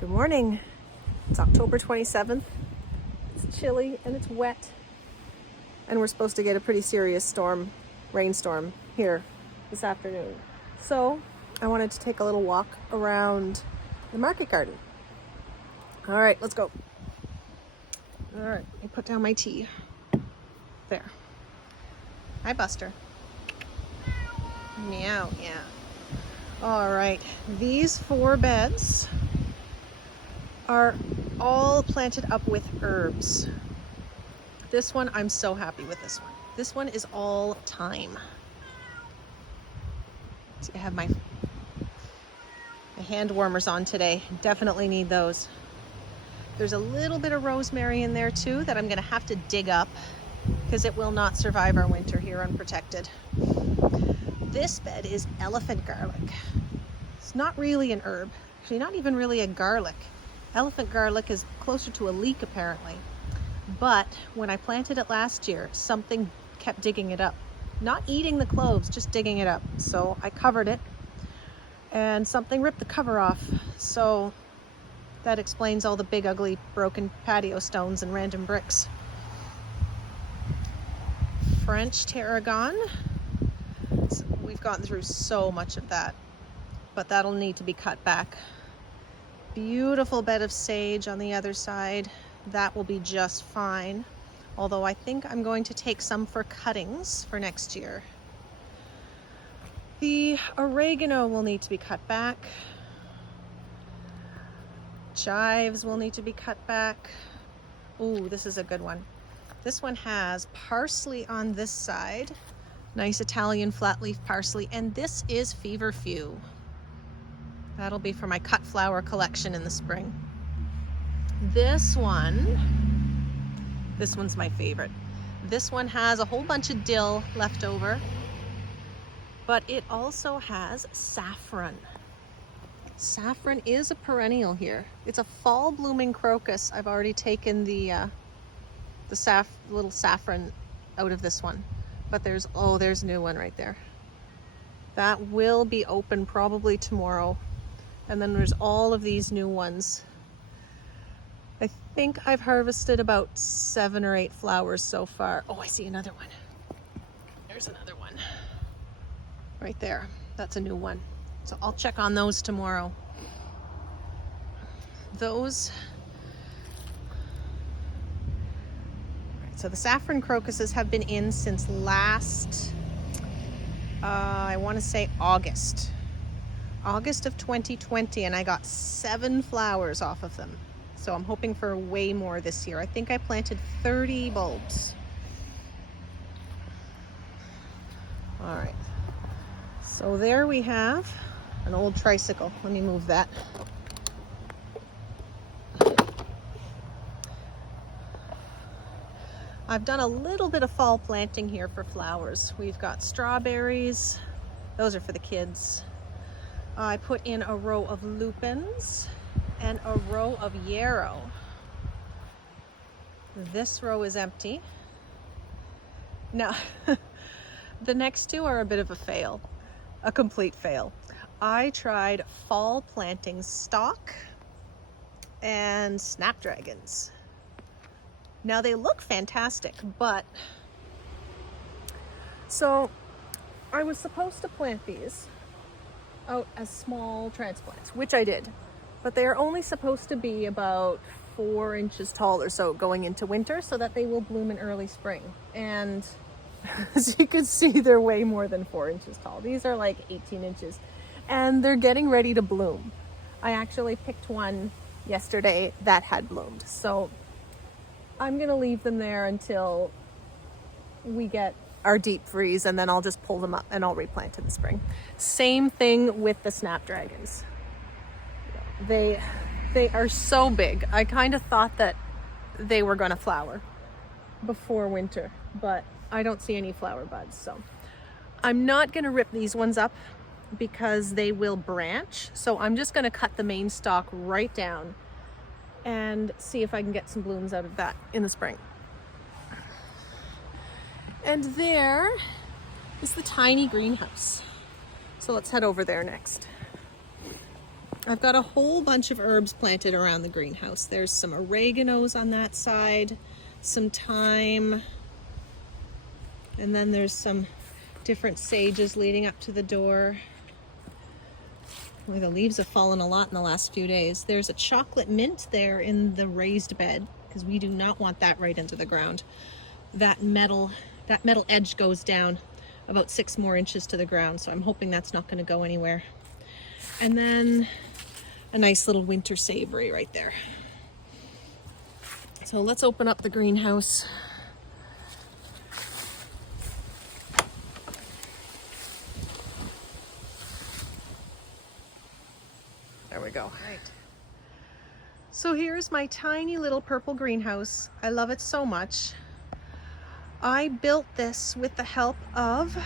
Good morning. It's October 27th. It's chilly and it's wet. And we're supposed to get a pretty serious rainstorm here this afternoon. So I wanted to take a little walk around the market garden. All right, let's go. All right, I put down my tea. There. Hi, Buster. Meow, yeah. All right, these 4 beds are all planted up with herbs. This one, I'm so happy with this one. This one is all thyme. See, I have my hand warmers on today. Definitely need those. There's a little bit of rosemary in there too that I'm gonna have to dig up because it will not survive our winter here unprotected. This bed is elephant garlic. It's not really an herb, actually not even really a garlic. Elephant garlic is closer to a leek apparently. But when I planted it last year, something kept digging it up. Not eating the cloves, just digging it up. So I covered it and something ripped the cover off. So that explains all the big ugly broken patio stones and random bricks. French tarragon. We've gotten through so much of that, but that'll need to be cut back. Beautiful bed of sage on the other side. That will be just fine. Although I think I'm going to take some for cuttings for next year. The oregano will need to be cut back. Chives will need to be cut back. Ooh, this is a good one. This one has parsley on this side. Nice Italian flat leaf parsley. And this is feverfew. That'll be for my cut flower collection in the spring. This one's my favorite. This one has a whole bunch of dill left over, but it also has saffron. Saffron is a perennial here. It's a fall blooming crocus. I've already taken the little saffron out of this one, but there's a new one right there. That will be open probably tomorrow. And then there's all of these new ones. I think I've harvested about 7 or 8 flowers so far. Oh, I see another one. There's another one. Right there. That's a new one. So I'll check on those tomorrow. So the saffron crocuses have been in since last, I want to say August of 2020, and I got 7 flowers off of them. So I'm hoping for way more this year. I think I planted 30 bulbs. All right. So there we have an old tricycle. Let me move that. I've done a little bit of fall planting here for flowers. We've got strawberries. Those are for the kids. I put in a row of lupins and a row of yarrow. This row is empty. Now, the next 2 are a bit of a fail, a complete fail. I tried fall planting stock and snapdragons. Now they look fantastic, but so I was supposed to plant these out as small transplants, which I did, but they are only supposed to be about 4 inches tall or so going into winter so that they will bloom in early spring. And as you can see, they're way more than 4 inches tall. These are like 18 inches and they're getting ready to bloom. I actually picked one yesterday that had bloomed. So I'm gonna leave them there until we get our deep freeze, and then I'll just pull them up and I'll replant in the spring. Same thing with the snapdragons. They are so big. I kind of thought that they were gonna flower before winter, but I don't see any flower buds. So I'm not gonna rip these ones up because they will branch. So I'm just gonna cut the main stalk right down and see if I can get some blooms out of that in the spring. And there is the tiny greenhouse. So let's head over there next. I've got a whole bunch of herbs planted around the greenhouse. There's some oreganos on that side, some thyme, and then there's some different sages leading up to the door. Boy, the leaves have fallen a lot in the last few days. There's a chocolate mint there in the raised bed because we do not want that right into the ground. That metal edge goes down about 6 more inches to the ground, so I'm hoping that's not going to go anywhere. And then a nice little winter savory right there. So let's open up the greenhouse. There we go. Right. So here's my tiny little purple greenhouse. I love it so much. I built this with the help of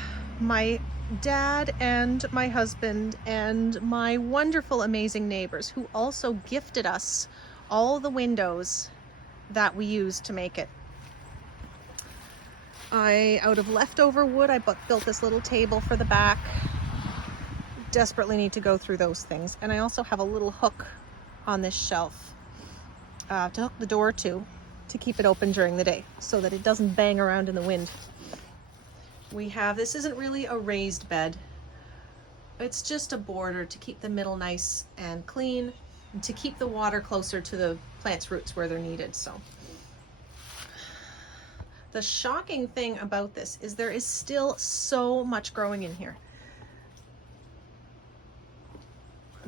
my dad and my husband and my wonderful, amazing neighbors who also gifted us all the windows that we used to make it. Out of leftover wood, I built this little table for the back. Desperately need to go through those things. And I also have a little hook on this shelf to hook the door to keep it open during the day so that it doesn't bang around in the wind. This isn't really a raised bed. It's just a border to keep the middle nice and clean and to keep the water closer to the plant's roots where they're needed. So the shocking thing about this is there is still so much growing in here.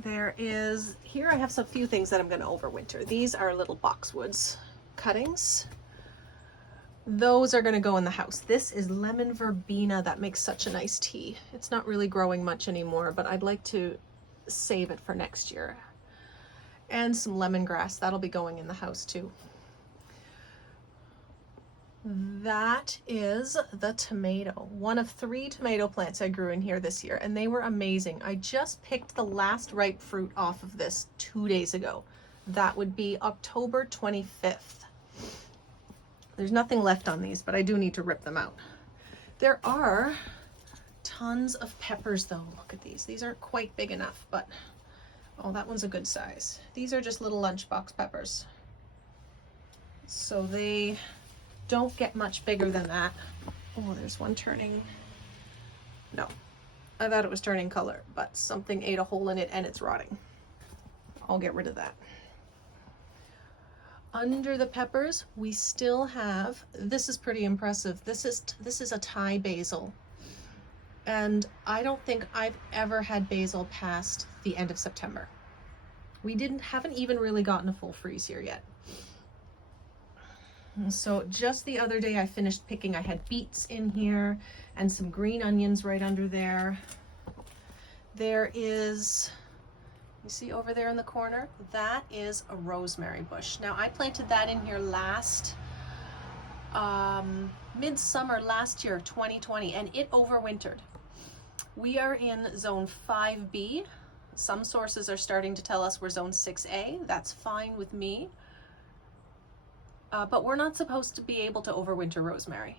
Here I have some few things that I'm going to overwinter. These are little boxwoods cuttings. Those are going to go in the house. This is lemon verbena that makes such a nice tea. It's not really growing much anymore, but I'd like to save it for next year. And some lemongrass, that'll be going in the house too. That is the tomato. One of 3 tomato plants I grew in here this year, and they were amazing. I just picked the last ripe fruit off of this 2 days ago. That would be October 25th. There's nothing left on these, but I do need to rip them out. There are tons of peppers though. Look at these. These aren't quite big enough, but oh, that one's a good size. These are just little lunchbox peppers. So they don't get much bigger than that. Oh, there's one turning. No, I thought it was turning color, but something ate a hole in it and it's rotting. I'll get rid of that. Under the peppers, we still have, this is pretty impressive. This is a Thai basil. And I don't think I've ever had basil past the end of September. We haven't even really gotten a full freeze here yet. So just the other day I finished picking, I had beets in here and some green onions right under there. There is, you see over there in the corner, that is a rosemary bush. Now I planted that in here midsummer last year, 2020, and it overwintered. We are in zone 5B. Some sources are starting to tell us we're zone 6A. That's fine with me. But we're not supposed to be able to overwinter rosemary.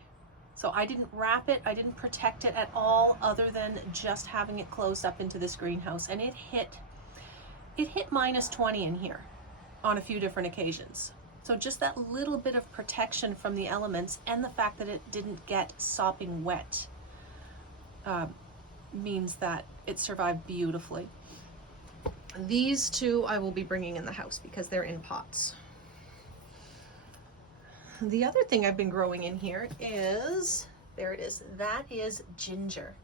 So I didn't wrap it, I didn't protect it at all other than just having it closed up into this greenhouse. And it hit -20 in here on a few different occasions. So just that little bit of protection from the elements and the fact that it didn't get sopping wet means that it survived beautifully. These two I will be bringing in the house because they're in pots. The other thing I've been growing in here is, there it is, that is ginger.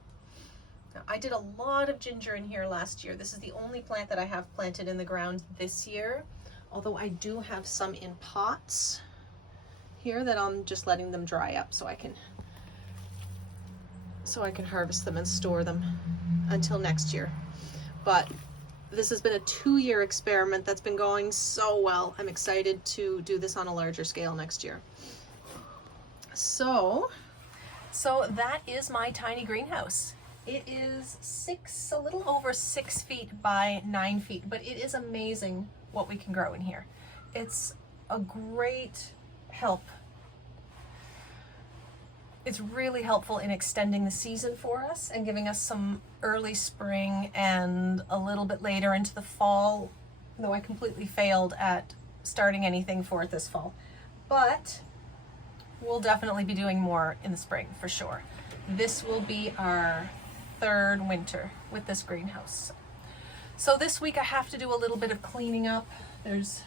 Now, I did a lot of ginger in here last year. This is the only plant that I have planted in the ground this year, although I do have some in pots here that I'm just letting them dry up so I can harvest them and store them until next year. But this has been a 2-year experiment that's been going so well. I'm excited to do this on a larger scale next year. So that is my tiny greenhouse. It is a little over 6 feet by 9 feet, but it is amazing what we can grow in here. It's a great help. it's really helpful in extending the season for us and giving us some early spring and a little bit later into the fall, though I completely failed at starting anything for it this fall. But we'll definitely be doing more in the spring for sure. This will be our third winter with this greenhouse. So this week I have to do a little bit of cleaning up. There's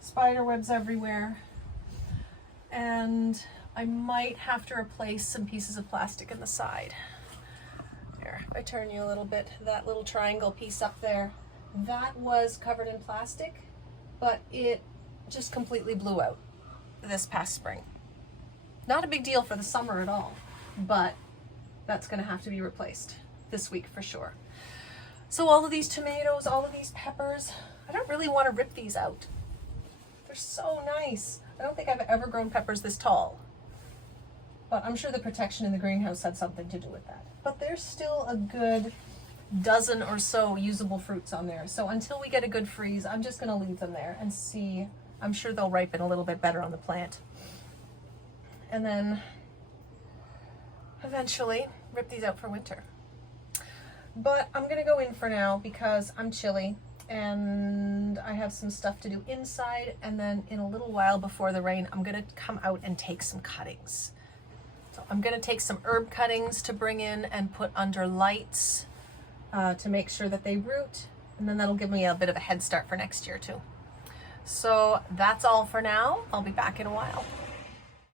spider webs everywhere, and I might have to replace some pieces of plastic in the side. Here, if I turn you a little bit, that little triangle piece up there, that was covered in plastic, but it just completely blew out this past spring. Not a big deal for the summer at all, but that's gonna have to be replaced this week for sure. So all of these tomatoes, all of these peppers, I don't really want to rip these out. They're so nice. I don't think I've ever grown peppers this tall. But I'm sure the protection in the greenhouse had something to do with that. But there's still a good dozen or so usable fruits on there. So until we get a good freeze, I'm just gonna leave them there and see. I'm sure they'll ripen a little bit better on the plant. And then eventually rip these out for winter. But I'm gonna go in for now because I'm chilly and I have some stuff to do inside, and then in a little while before the rain, I'm gonna come out and take some cuttings. So I'm gonna take some herb cuttings to bring in and put under lights to make sure that they root, and then that'll give me a bit of a head start for next year too. So that's all for now. I'll be back in a while.